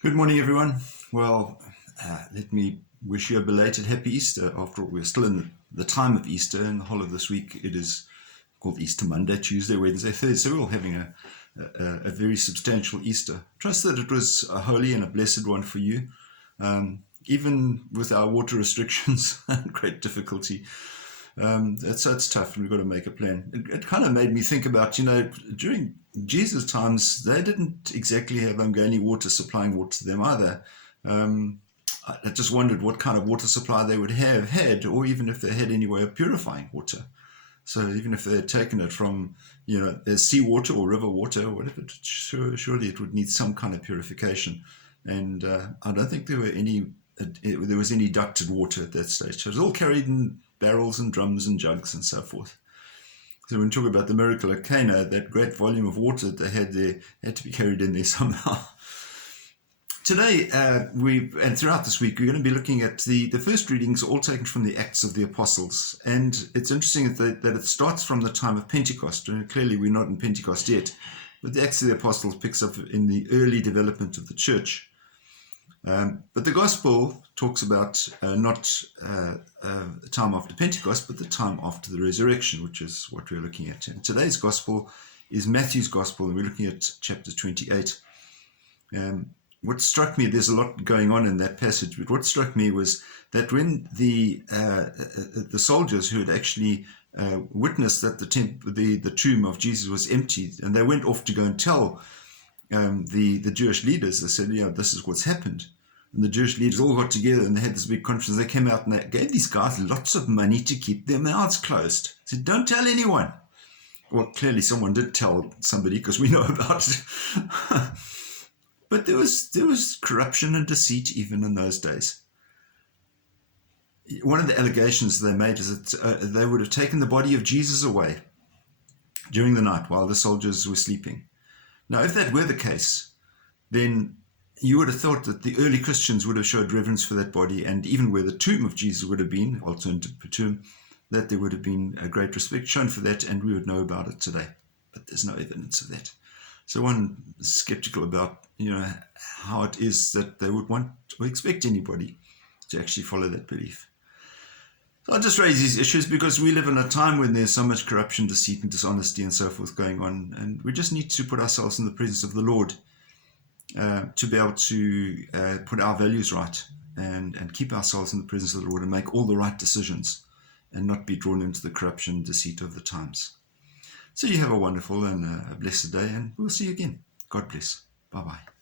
Good morning, everyone. Well, let me wish you a belated happy Easter. After all, we're still in the time of Easter, and the whole of this week it is called Easter Monday, Tuesday, Wednesday, Thursday. So we're all having a very substantial Easter. Trust that it was a holy and a blessed one for you, even with our water restrictions and great difficulty. It's tough, and we've got to make a plan. It kind of made me think about, during Jesus' times, they didn't exactly have Umgani water supplying water to them either. I just wondered what kind of water supply they would have had, or even if they had any way of purifying water. So even if they had taken it from, seawater or river water or whatever, surely it would need some kind of purification. And I don't think there was any ducted water at that stage. So it was all carried in barrels and drums and jugs and so forth. So when we talk about the miracle at Cana, that great volume of water that they had there had to be carried in there somehow. Today, and throughout this week, we're going to be looking at the first readings, all taken from the Acts of the Apostles. And it's interesting that it starts from the time of Pentecost. And clearly, we're not in Pentecost yet. But the Acts of the Apostles picks up in the early development of the church. But the Gospel talks about not the time after Pentecost, but the time after the resurrection, which is what we're looking at. And today's Gospel is Matthew's Gospel, and we're looking at chapter 28. What struck me, there's a lot going on in that passage, but what struck me was that when the soldiers who had actually witnessed that the tomb of Jesus was empty, and they went off to go and tell the Jewish leaders, they said, this is what's happened. And the Jewish leaders all got together and they had this big conference. They came out and they gave these guys lots of money to keep their mouths closed. They said, don't tell anyone. Well, clearly someone did tell somebody because we know about it. But there was corruption and deceit even in those days. One of the allegations they made is that they would have taken the body of Jesus away during the night while the soldiers were sleeping. Now, if that were the case, then you would have thought that the early Christians would have showed reverence for that body, and even where the tomb of Jesus would have been, alternative tomb, that there would have been a great respect shown for that, and we would know about it today. But there's no evidence of that. So one is skeptical about, how it is that they would want or expect anybody to actually follow that belief. So I'll just raise these issues because we live in a time when there's so much corruption, deceit, and dishonesty and so forth going on, and we just need to put ourselves in the presence of the Lord to be able to put our values right and keep ourselves in the presence of the Lord and make all the right decisions and not be drawn into the corruption and deceit of the times. So you have a wonderful and a blessed day, and we'll see you again. God bless. Bye-bye.